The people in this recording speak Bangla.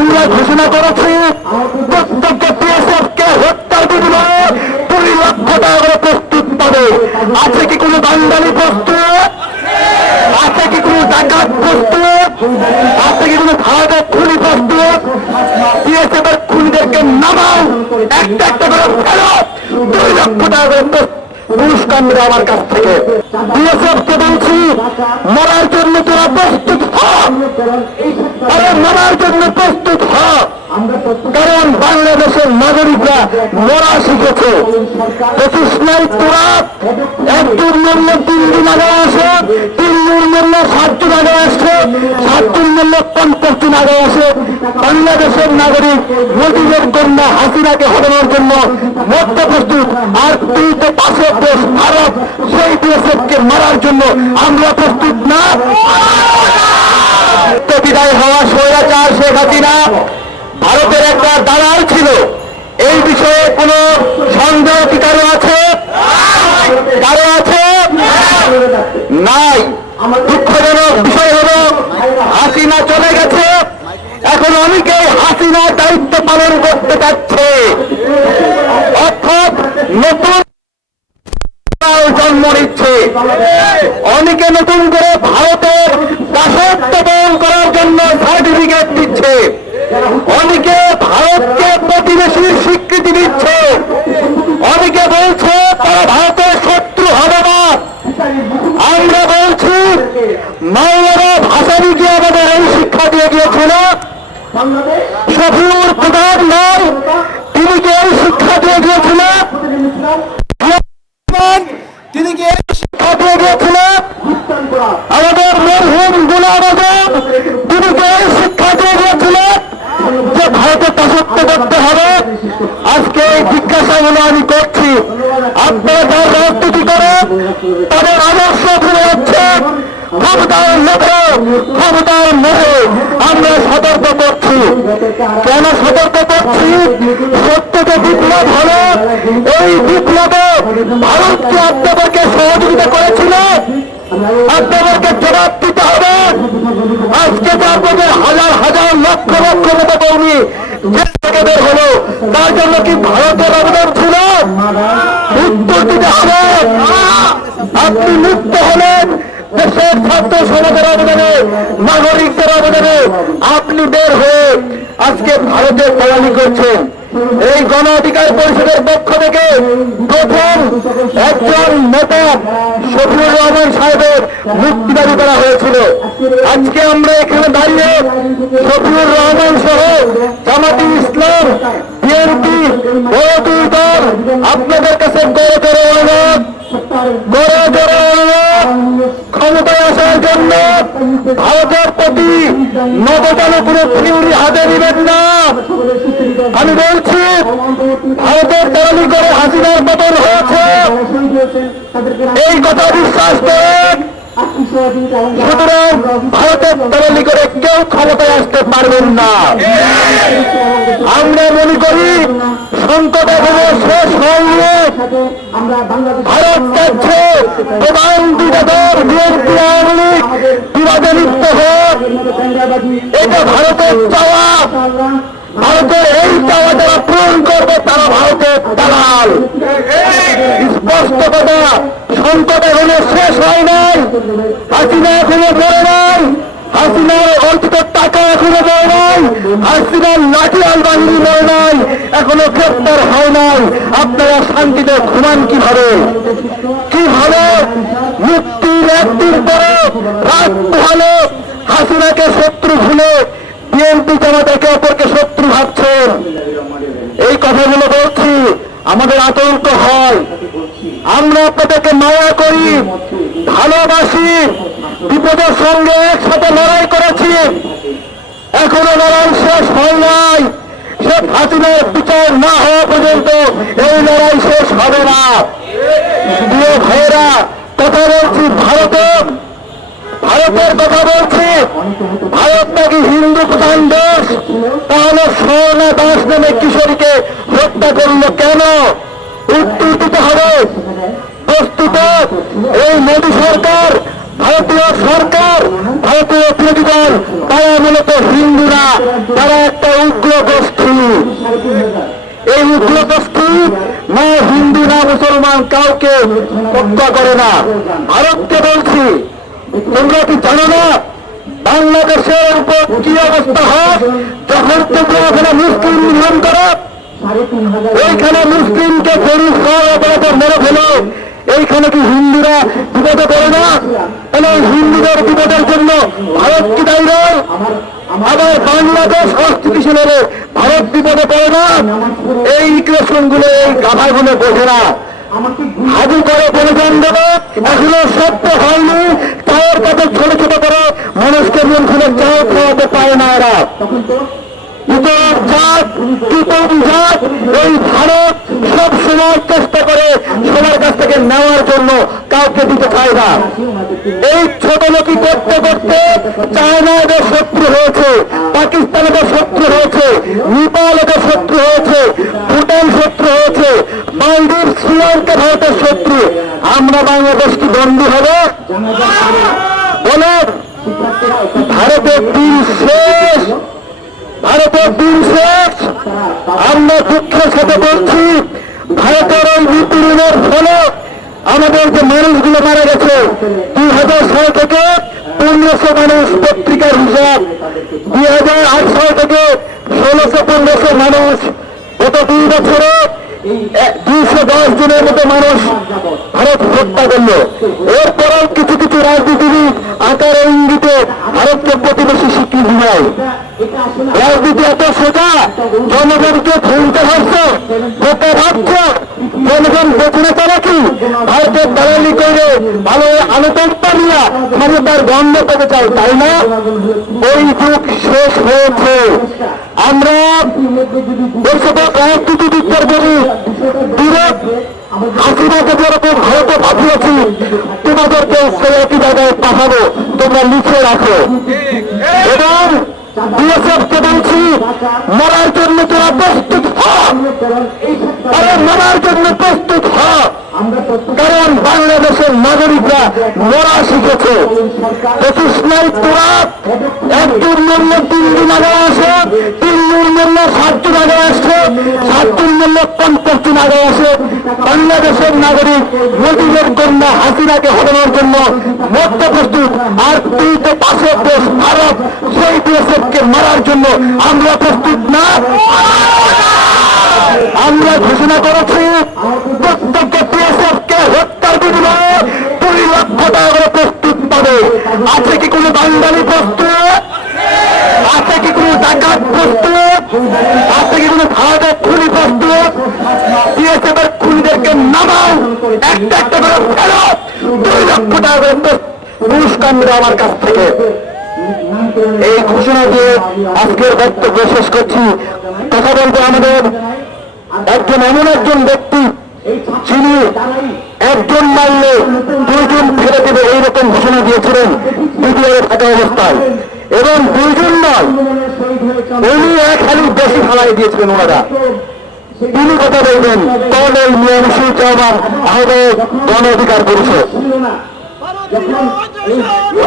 আমরা ঘোষণা করেছি। প্রত্যেককে পিএসএফ কে হত্যার বিনিময়ে দুই লক্ষ টাকা প্রস্তুত পাবে। আছে কি কোনো বাঙালি প্রস্তুত? আছে কি কোনো ডাকাত প্রস্তুত? আছে কি কোনো ভারতের খুনি প্রস্তুত? বিএসএফ এর খুনিদেরকে নামাও। একটা একটা করে ফেরত দুই লক্ষ টাকা প্রস্তুত পুরস্কার নেবে আমার কাছ থেকে বিএসএফ কে বলছি, মরার জন্য তোরা প্রস্তুত আরে মরার জন্য প্রস্তুত হ। কারণ বাংলাদেশের নাগরিকরা মরা শিখেছে। পঁচিশ নাই তোরা একটির মূল্য তিন দিন আগে আসে, তিন দিন মূল্য সাত দিন আগে আসছে সাত দিন মূল্য পঞ্চাশ দিন আগে আসে। বাংলাদেশের নাগরিক মোদীদের জন্য, হাসিনাকে হটানোর জন্য মরতে প্রস্তুত, আর তুই তো পাশের ভারত সেই মারার জন্য আমরা প্রস্তুত না। বিদায় হওয়া স্বৈরাচার শেখ হাসিনা ভারতের একটা দালাল ছিল। এই বিষয়ে কোনো সন্দেহ কি কারও আছে? কারও আছে? নাই। দুঃখজনক বিষয় হলো, হাসিনা চলে গেছে। এখন অনেকেই হাসিনার দায়িত্ব পালন করতে চাচ্ছে অর্থাৎ নতুন জন্ম নিচ্ছে অনেকে নতুন করে ভারতের দাসত্ব বহন করার জন্য সার্টিফিকেট দিচ্ছে। অনেকে ভারতকে প্রতিবেশীর স্বীকৃতি দিচ্ছে। অনেকে বলছে তারা ভারতের শত্রু হবে না। আমরা বলছি, মাওলানা ভাষাবিকে আমাদের এই শিক্ষা দিয়ে গিয়েছিল শফিউর প্রধান নয় তিনি কি এই শিক্ষা দিয়ে গিয়েছিল তিনি কি এই শিক্ষা দিয়ে গিয়েছিল আমাদের মরহুম গুলাম আজম তিনি কি এই শিক্ষা দিয়ে গিয়েছিল যে ভারতের দাসত্ব করতে হবে, আজকে এই জিজ্ঞাসাগুলো আমি করছি। আপনারা যারা রাজনীতি করেন, তাদের আদর্শ ফিরে যাচ্ছে ক্ষমতার লোভে ক্ষমতার মোহে আমরা সতর্ক করছি। কেন সতর্ক করছি? সত্যকে বিপ্লব হলো। এই বিপ্লবে ভারতকে আপনাদেরকে সহযোগিতা করেছিল আপনাদেরকে জবাব দিতে হবে। আজকে আপনাদের হাজার হাজার, লক্ষ লক্ষ মতো কর্মী বের হলো, তার জন্য কি ভারতের আবেদন ছিল? উত্তর দিতে হবে। আপনি মুক্ত হলেন। দেশের ছাত্র সমাজের আবেদনে নাগরিকদের আবেদনে আপনি বের হয়ে আজকে ভারতের তৈরি করছেন। এই গণ অধিকার পরিষদের পক্ষ থেকে প্রথম একজন নেতা শফিউর রহমান সাহেবের মুক্তি দাবি করা হয়েছিল। আজকে আমরা এখানে দাঁড়িয়ে শফিউর রহমান সহ জামাতি ইসলাম, বিএনপি দল, আপনাদের কাছে গড়ে জোরে অনুরোধ, গড়ে জোরে অনুরোধ, ক্ষমতায় আসার জন্য ভারতের প্রতি নবজানো কোনো থিউরি হাতে নেবেন না। আমি বলছি, ভারতের দালালি করে হাসিনার পতন হয়েছে। এই কথা বিশ্বাস সুতরাং ভারতের দালালি করে কেউ ক্ষমতায় আসতে পারবেন না। আমরা মনে করি, সংকট এখনও শেষ হয়নি। ভারত চাচ্ছে প্রধান বিএনপি আওয়ামী লীগ বিবাদে লিপ্ত হোক। এটা ভারতের চাওয়া। ভারতের এই চাওয়া যারা পূরণ করবে, তারা ভারতের দালাল। স্পষ্ট কথা সংকট এখনও শেষ হয় নাই। হাসিনা এখনও পড়ে নাই। হাসিনার অর্জিত টাকা এখনও দেয় নাই। হাসিনার লাঠিয়াল বাহিনী দেয় নাই। এখনও গ্রেপ্তার হয় নাই। আপনারা শান্তিতে ঘুমান কীভাবে? কীভাবে মুক্তির একদিন পরে রাত ভালো হাসিনাকে শত্রু ভুলে বিএনপি জামাত একে অপরকে শত্রু ভাবছেন। এই কথাগুলো বলছি, আমাদের আতঙ্ক হয়। আমরা আপনাদেরকে মায়া করি, ভালোবাসি, বিপদের সঙ্গে একসাথে লড়াই করেছি। এখনও লড়াই শেষ হয় নাই। শেখ হাসিনার বিচার না হওয়া পর্যন্ত এই লড়াই শেষ হবে না। প্রধান দেশ তাহলে স্বর্ণা দাস নামে কিশোরীকে হত্যা করল কেন? উত্তর দিতে হবে। বস্তুত, এই মোদী সরকার, ভারতীয় সরকার, ভারতীয় দল তারা মূলত হিন্দুরা, তারা একটা উগ্র গোষ্ঠী এই উগ্র গোষ্ঠী না হিন্দু না মুসলমান কাউকে হত্যা করে না। ভারতকে বলছি, তোমরা কি জানো না? বাংলাদেশের উপর কি অবস্থা হয়? যখন তোমরা ওখানে মুসলিম নিধন করো, এইখানে মুসলিমকে গরু অপরাধে মেরে ফেলো। এইখানে কি হিন্দুরা বিপদে পড়ে না? তাহলে হিন্দুদের বিপদের জন্য ভারত কি দায়ী আবার বাংলাদেশ অস্থিতিশীল হলে ভারত বিপদে পড়ে না? এই ইকুয়েশনগুলো এই গাধাগুলো বোঝে না। হাবু করে বলিদান দেবে এখনও সত্য হয়নি চায়ের কাছে ছোট ছোট করে মানুষকে মন খুলে চাও খাওয়াতে পারে না এরা। এই ভারত সব সময় চেষ্টা করে সবার কাছ থেকে নেওয়ার জন্য কাউকে দিতে চায় না। এই ছোট লোকই করতে করতে চায়না এদের শত্রু হয়েছে, পাকিস্তান এদের শত্রু হয়েছে, নেপাল এদের শত্রু হয়েছে, ভুটান শত্রু হয়েছে, মালদ্বীপ, শ্রীলঙ্কা ভারতের শত্রু। আমরা বাংলাদেশ কি বন্ধু হবে? ভারতের দিন শেষ, ভারতের দিন শেষ। আমরা দুঃখের সাথে বলছি, ভারতের ওই বিপ্লবের ফলে আমাদের যে মানুষগুলো মারা গেছে দুই হাজার সাল থেকে পনেরোশো মানুষ পত্রিকার হিসাব দুই হাজার আট সাল থেকে ষোলোশো পনেরোশো মানুষ গত দুই বছরে দুইশো দশ জনের মতো মানুষ ভারত হত্যা করল। এরপরেও কিছু কিছু রাজনীতিবিদ আকার ইঙ্গিতে ভারতকে প্রতিবেশী স্বীকৃতি দেয়। রাজনীতি এত সোজা, জনগণকে ভুলতে ভাবছ বোকা ভাবছ, জনগণ বেঁচে নেতা কি ভারতের দালালি করে তার গন্ধ পেতে চাই তাই না? ওই যুগ শেষ হয়েছে। আমরা দেশকে রাজনীতি দিকটার বলি বিরোধ, হাসিনাকে যেরকম ভারতে পাঠিয়েছি, তোমাদেরকে সেই একই জায়গায় পাঠাবো, তোমরা লিখে রাখো। এবং বিএসএফ কে বলছি, মরার জন্য তোরা প্রস্তুত মরার জন্য প্রস্তুত কারণ বাংলাদেশের নাগরিকরা মরা শিখেছে। বাংলাদেশের নাগরিক মোদীদের কন্যা হাসিনাকে হটানোর জন্য মধ্য প্রস্তুত। আর তুই তো পাশের দেশ, ভারত, সেই বিএসএফকে মারার জন্য আমরা প্রস্তুত না। আমরা ঘোষণা করেছি, প্রত্যেককে হত্যার বিনিময়ে দুই লক্ষ টাকা প্রস্তুত পাবে। আছে কি কোনো বাঙালি প্রস্তুত? আছে কি কোনো ডাকাত প্রস্তুত? আছে কি কোনো ভারতের খুনি প্রস্তুত? বিএসএফ এর খুনিদেরকে নামাও, একটা একটা করে ফেরত দুই লক্ষ টাকা পুরস্কার নেবে আমার কাছ থেকে। এই ঘোষণা দিয়ে আজকের বক্তব্য শেষ করছি। কথা বলব আমাদের একজন এমন একজন ব্যক্তি যিনি একজন মারলে দুইজন ফেলে দেবে এইরকম ঘোষণা দিয়েছিলেন বিডিআর থাকা অবস্থায়। এবং দুইজন নয় উনি এক খালি বেশি ফেলাই দিয়েছিলেন ওনারা। তিনি কথা বলবেন এই নিয়মসী চৌমান আহ্বায়ক গণ অধিকার পরিষদ।